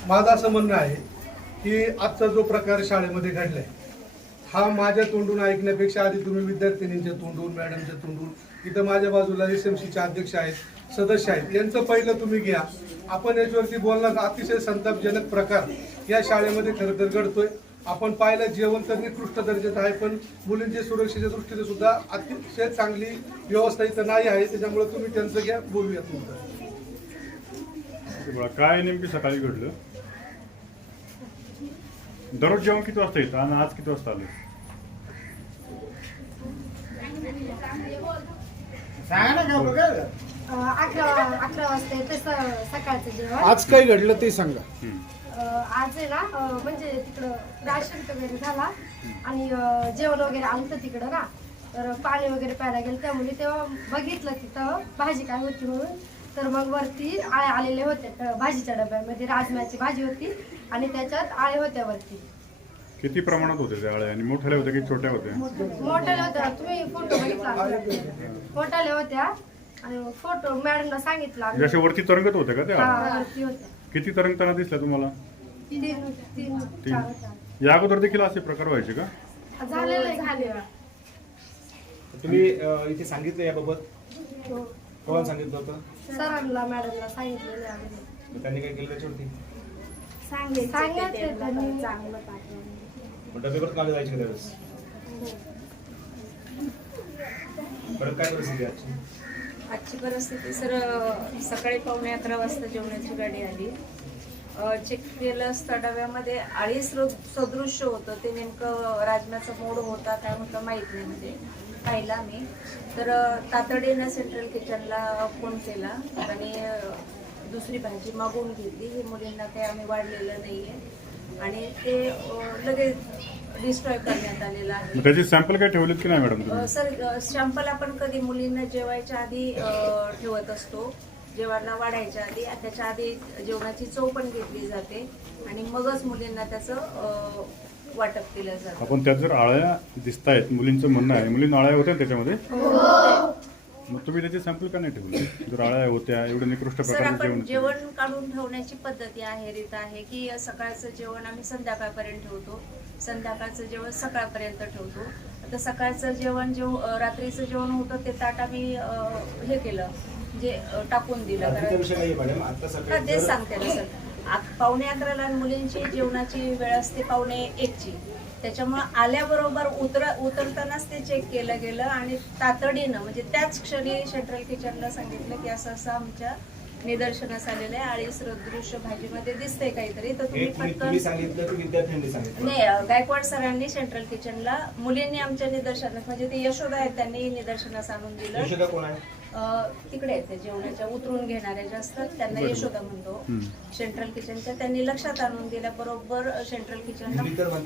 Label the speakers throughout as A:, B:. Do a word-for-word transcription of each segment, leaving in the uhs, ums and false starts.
A: माझं असं म्हणणं आहे की आजचा जो प्रकार शाळेमध्ये घडलाय हा माझ्या तोंडून ऐकण्यापेक्षा आधी तुम्ही विद्यार्थिनींच्या तोंडून, मॅडमच्या तोंडून, इथं माझ्या बाजूला एस एम सीचे अध्यक्ष आहेत, सदस्य आहेत, यांचं पहिलं तुम्ही घ्या. आपण याच्यावरती बोलणार. अतिशय संतापजनक प्रकार या शाळेमध्ये खरं तर घडतोय. आपण पाहिलं जेवण तर निकृष्ट दर्जाचं आहे, पण मुलींच्या सुरक्षेच्या दृष्टीने सुद्धा अतिशय चांगली व्यवस्था इथं नाही आहे. त्याच्यामुळे तुम्ही त्यांचं घ्या, बोलूया तुमचं.
B: काय नेमकी सकाळी घडलं? दररोज जेवण किती वाजता येतं आणि आज किती वाजता आलं?
C: अकरा अकरा वाजता येते सकाळचं जेवण.
D: आज काय घडलं ते सांगा.
C: आज आहे ना म्हणजे तिकडं राशन वगैरे झाला आणि जेवण वगैरे आलं तर तिकडं ना, तर पाणी वगैरे प्यायला गेलं त्यामुळे तेव्हा बघितलं तिथं भाजी काय होती म्हणून. तर मग वरती आळे आलेले होते भाजीच्या डब्यामध्ये. राजम्याची भाजी होती आणि त्याच्यात आळे होत्या वरती.
B: किती प्रमाणात होते त्या आळ्या? आणि मोठ्या होत्या की छोट्या होत्या?
C: मोठ्याल्या होत्या. तुम्ही फोटो बघितला, मोठ्याल्या होत्या आणि फोटो मॅडमला सांगितला.
B: जसे वरती तरंगत होत्या का त्या?
C: वरती होत्या.
B: किती तरंगताना दिसल्या तुम्हाला?
C: तीन तीन
B: तीन. या अगोदर देखील असे प्रकार व्हायचे का?
C: झालेलं झाले.
E: तुम्ही इथे सांगितलं याबाबत? कोणाला सांगितलं होतं?
C: सरांना, मॅडमला सांगितलेलं आहे.
E: त्यांनी काय केलं त्याच्यावरती?
C: सांगितलं त्यांनी चांगलं
E: मग डबे परत मागे जायचे का त्यावेळेस? परत काय परिस्थिती आजची?
F: आजची परिस्थिती सर, सकाळी पावणे अकरा वाजता जेवणाची गाडी आली. चेक केलं असता डब्यामध्ये आळी सदृश्य होतं. ते नेमकं राजम्याचा मोड होता काय होतं माहीत नाही, म्हणजे पाहिला मी. तर तातडीनं सेंट्रल किचनला फोन केला आणि दुसरी भाजी मागवून घेतली. ही मुलींना काही आम्ही वाढलेलं नाही आहे आणि ते लगेच डिस्ट्रॉय करण्यात आलेलं आहे.
B: त्याची सॅम्पल काय ठेवलेत की नाही मॅडम?
F: सर, सॅम्पल आपण कधी मुलींना जेवायच्या आधी ठेवत असतो, जेवणाला वाढायच्या आधी. त्याच्या आधी जेवणाची चव पण घेतली जाते आणि मगच मुलींना त्याचं वाटप केलं जातं.
B: आपण त्यात जर आळ्या दिसतायत, मुलींचं म्हणणं आहे मुलींना आळ्या होत्या त्याच्यामध्ये, मग तुम्ही त्याचे सॅम्पल का नाही ठेवले? जर आळ्या होत्या, एवढं निकृष्ट
F: सर,
B: प्रकारचं
F: आपण
B: जेवण.
F: जेवण काढून ठेवण्याची पद्धती आहे, रीत आहे की सकाळचं जेवण आम्ही संध्याकाळपर्यंत ठेवतो, संध्याकाळचं जेवण सकाळपर्यंत ठेवतो. आता सकाळचं जेवण जेव रात्रीचं जेवण होतं ते ताट आम्ही हे केलं, म्हणजे टाकून दिलं. हा, तेच सांगते ना सर. पावणे अकराला मुलींची जेवणाची वेळ असते पावणे एकची. त्याच्यामुळे आल्याबरोबर उतर उतरतानाच ते चेक केलं गेलं आणि तातडीनं म्हणजे त्याच क्षणी सेंट्रल किचनला सांगितलं की असं असं आमच्या निदर्शनास आलेलं आहे, आळी सदृश्य भाजीमध्ये दिसतंय काहीतरी. तर तुम्ही पटकन
E: सांगितलं की विद्यार्थ्यांनी सांगितलं?
F: नाही, गायकवाड सरांनी सेंट्रल किचनला मुलींनी आमच्या निदर्शनास, म्हणजे ते यशोदा आहेत, त्यांनी निदर्शनास आणून दिलं.
E: यशोदा कोण आहे?
F: तिकडे आहेत, जेवणाच्या उतरून घेणाऱ्या ज्या असतात त्यांना यशोदा म्हणतो. सेंट्रल किचनच्या त्यांनी लक्षात आणून दिल्या बरोबर सेंट्रल किचनला.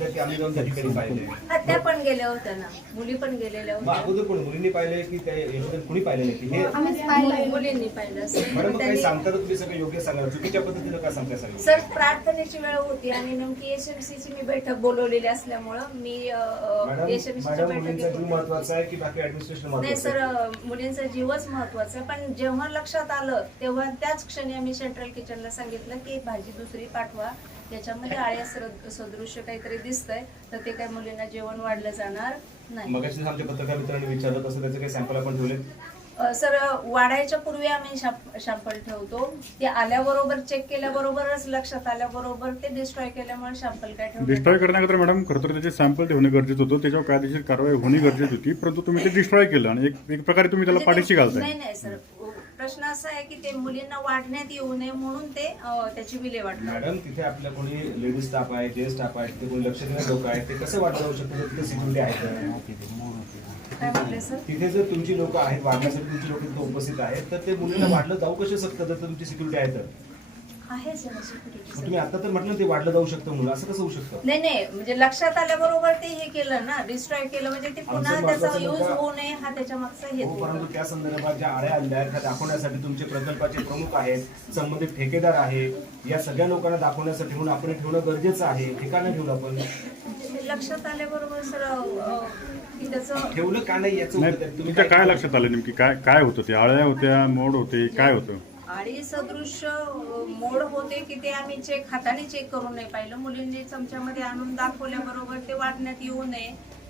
F: त्या पण गेल्या होत्या ना, मुली पण गेलेल्या होत्या.
E: अगोदर कोण मुलींनी पाहिले की कुणी पाहिले नाही?
F: मुलींनी पाहिलं असेल.
E: योग्य सांगा, चुकीच्या पद्धतीने काय सांगता सांगा
F: सर, प्रार्थनेची वेळ होती आणि नेमकी एसएमसीची मी बैठक बोलवलेली असल्यामुळं मी एसएमसीच्या बैठकीत
E: महत्वाचा आहे की बाकी ऍडमिनिस्ट्रेशन?
F: नाही सर, मुलींचा जीवच महत्वाचा आहे. पण जेव्हा लक्षात आलं तेव्हा त्याच क्षणी आम्ही सेंट्रल किचनला सांगितलं की भाजी दुसरी पाठवा, याच्यामध्ये आळ्या सदृश्य काहीतरी दिसतंय, तर ते काही मुलींना जेवण वाढलं जाणार नाही.
E: मग आमच्या पत्रकार मित्रांनी विचारलं तसं त्याचे काही सॅम्पल आपण ठेवले?
F: सर, वाढायच्या पूर्वी आम्ही सॅम्पल ठेवतो. ते आल्याबरोबर चेक केल्याबरोबरच लक्षात आल्याबरोबर ते डिस्ट्रॉय केल्यामुळे सॅम्पल काय ठेवतो.
B: डिस्ट्रॉय करण्याकरता मॅडम खरं तर त्याचे सॅम्पल ठेवणे गरजेचं होतं, त्याच्यावर कायदेशीर कारवाई होणे गरजेची होती, परंतु तुम्ही ते डिस्ट्रॉय केलं आणि एक एक प्रकारे तुम्ही त्याला पाठीशी घालताय.
F: नाही नाही सर, प्रश्न असा आहे की ते मुलींना वाढण्यात येऊ नये म्हणून ते त्याची विल्हेवाट.
E: मॅडम, तिथे आपल्या कोणी लेडीज स्टाफ आहे, जे स्टाफ आहे, तिथे कोणी लक्ष देणारे लोक आहेत, ते कसं वाढ जाऊ शकतं? तिथे सिक्युरिटी आहे.
F: काय म्हटलं सर?
E: तिथे जर तुमची लोक आहेत, वाढण्यासाठी तुमची लोक तिथे उपस्थित आहेत, तर ते मुलींना वाढलं जाऊ कसं शकतं जर तुमची सिक्युरिटी आहे तर?
F: आहे सर सिक्युरिटी.
E: तुम्ही आता तर म्हटलं ते वाढलं जाऊ शकतं म्हणून, असं कसं होऊ शकतं?
F: नाही नाही, म्हणजे लक्षात आल्याबरोबर ते हे केलं ना, डिस्ट्रॉय केलं, म्हणजे ते पुन्हा त्याचा यूज होऊ नये हा त्याच्या मागचा हेतू.
E: परंतु त्या संदर्भात ज्या आळ्या आल्या आहेत त्या दाखवण्यासाठी तुमचे प्रकल्पाचे प्रमुख आहेत, संबंधित ठेकेदार आहे, या सगळ्या लोकांना दाखवण्यासाठी म्हणून आपण ठेवणं गरजेचं आहे. ठिकाणं ठेवलं आपण
F: लक्षात आल्याबरोबर सर
E: ठेवलं का नाही याचं
B: तुमच्या काय लक्षात आलं नेमकी? काय काय होतं? ते आळ्या होत्या, मोड होते, काय होतं?
F: थाळी सदृश अ, मोड होते की ते आम्ही चेक हाताने चेक करून नाही पाहिलं. मुलींनी चमच्यामध्ये आणून दाखवल्याबरोबर ते वाटण्यात येऊ नये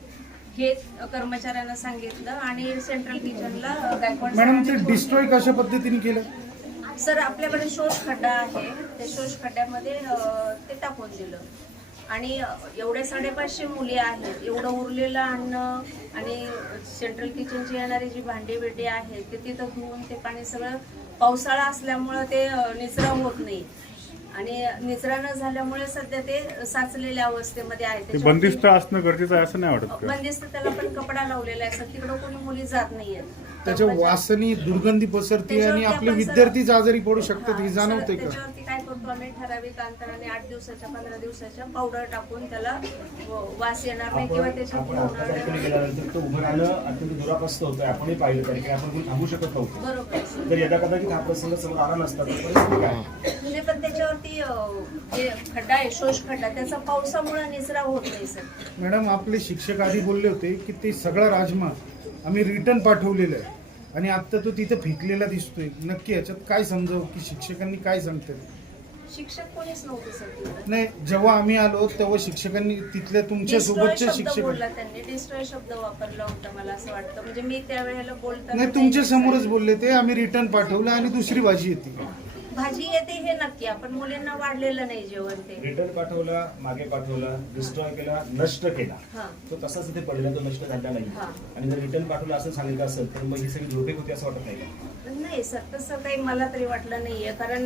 F: हे कर्मचाऱ्यांना सांगितलं आणि सेंट्रल किचनला गायकवाड
D: मॅडम ते
F: सरांनी
D: डिस्ट्रॉय कशा पद्धतीने केलं?
F: सर आपल्याकडे शोष खड्डा आहे, त्या शोष खड्ड्यामध्ये अ, ते टाकून दिलं आणि अ, एवढे साडेपाचशे मुली आहेत, एवढं उरलेलं अन्न आणि सेंट्रल किचनची येणारी जी भांडी बिंडी आहेत ते तिथं धुवून ते पाणी सगळं पावसाळा असल्यामुळं ते अ, निचरा होत नाही आणि निचरा न झाल्यामुळे सध्या ते साचलेल्या अवस्थेमध्ये आहे.
B: ते
F: त्याच्यावरती-
B: बंदिस्त असणं गरजेचं आहे असं नाही वाटत का?
F: बंदिस्त त्याला पण कपडा लावलेला आहे सर, तिकडं कोणी मुली जात नाहीयेत.
D: त्याच्या वासनी दुर्गंधी पसरते आणि आपले विद्यार्थीच आजारी पडू शकतात हे जाणवते का?
F: त्याच्यावरती काय करतो आम्ही ठराविक अंतराने आठ दिवसाच्या पंधरा दिवसाच्या पावडर टाकून त्याला व- वास येणार नाही किंवा
E: आपण
F: त्याच्यात
E: आपण आता तारखेला गेल्यानंतर तो उभं राहणं अत्यंत दुरापास्त होतोय. आपणही पाहिलं कारण की आपण कोणी थांबू शकत नव्हतो.
F: बरोबर आहे सर.
E: जर यदा कदाचित हा प्रसंग समोर आला नसता तर परिस्थिती काय?
F: म्हणजे पण त्याच्यावरती अं, जे खड्डा आहे शोष खड्डा त्याचा पावसामुळे निचरा होत नाही सर.
D: मॅडम आपले शिक्षक आधी बोलले होते की ते सगळा राजमा आम्ही रिटर्न पाठवलेला आहे आणि आता तो तिथं फेकलेला दिसतोय. नक्की याच्यात काय समजावं की शिक्षकांनी काय सांगतात?
F: शिक्षक कोणीच नव्हते सर तिकडे.
D: नाही, जेव्हा आम्ही आलो तेव्हा शिक्षकांनी तिथल्या तुमच्या
F: डिस्ट्रॉय
D: सोबतच्या
F: शब्द
D: शिक्षक
F: बोलला त्यांनी, डिस्ट्रॉय शब्द वापरला होता मला असं वाटतं. म्हणजे मी त्यावेळेला बोलताना
D: नाही, तुमच्या
F: त्यांनी
D: समोरच बोलले ते आम्ही रिटर्न पाठवलं आणि दुसरी भाजी येते.
F: भाजी येते हे नक्की, आपण मुलींना वाढलेलं नाही जेवण ते.
E: रिटर्न पाठवला, मागे पाठवला, डिस्ट्रॉय केला, नष्ट केला.
F: हा.
E: तो तसाच इथे पडलेला, तो नष्ट झाला नाही.
F: हा.
E: आणि जर रिटर्न पाठवला असं सांगितलं असेल तर मग ही सगळी झोपे होती असं वाटत नाही का?
F: नाही सर, तसं काही मला तरी वाटलं नाहीये, कारण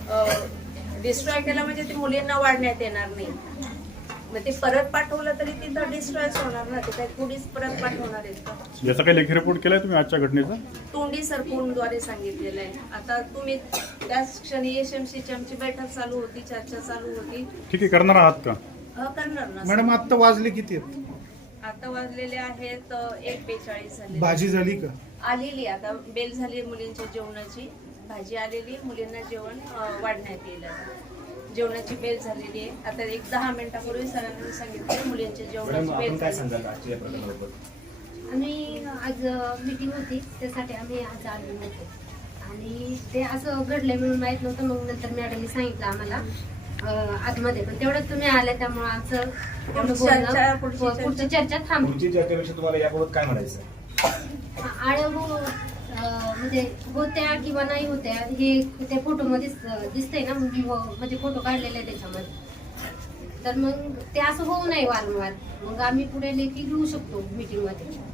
F: डिस्ट्रॉय केला म्हणजे ते मुलींना वाढण्यात येणार नाही. मग ते परत पाठवलं तरी तिथं डिस्ट्रॉयच होणार ना, ते काही थोडीच परत पाठवणार आहेत का?
B: याचा काही लेखी रिपोर्ट केलाय तुम्ही आजच्या घटनेचा?
F: तोंडी सरकूनद्वारे सांगितलेलं आहे. आता तुम्ही त्याच क्षणी एसएमसीची आमची बैठक चालू होती, चर्चा चालू होती.
B: ठीक आहे, करणार आहात का?
F: अ, करणार ना
D: मॅडम
F: सर.
D: आत्ता वाजले किती आहेत?
F: आता वाजलेले आहेत अ, एक बेचाळीस झाले.
D: भाजी झाली का?
F: आलेली आता बेल झाली मुलींच्या जेवणाची, भाजी आलेली, मुलींना जेवण अ, वाढण्यात येईल आता. जेवणाची बेल झालेली आहे. आता एक दहा मिनिटापूर्वी सरांनी सांगितलं मुलींच्या
E: मॅडम
F: जेवणाची
E: आपण
F: बेल
E: काय
F: झाली.
E: सांगाल आजच्या या प्रकरणाबद्दल?
C: आम्ही आज मीटिंग होती त्यासाठी आम्ही आज आलेलो होतो आणि ते असं घडलंय म्हणून माहित नव्हतं. मग नंतर मॅडमनी सांगितलं आम्हाला अं, आतमध्ये, पण तेवढं तुम्ही आले त्यामुळे आमचं एवढं
F: चर्चा,
C: बोलणं
F: पुढची
C: व
F: चर्चा.
C: पुढची चर्चा थांबली.
E: पुढची चर्चेपेक्षा तुम्हाला याबाबत काय म्हणायचं?
C: आळव म्हणजे होत्या किंवा नाही होत्या हे त्या फोटोमध्ये दिसतंय ना, म्हणजे फोटो काढलेले आहे त्याच्यामध्ये. तर मग ते असं होऊ नये वारंवार. मग आम्ही पुढे लेखी घेऊ शकतो मीटिंगमध्ये.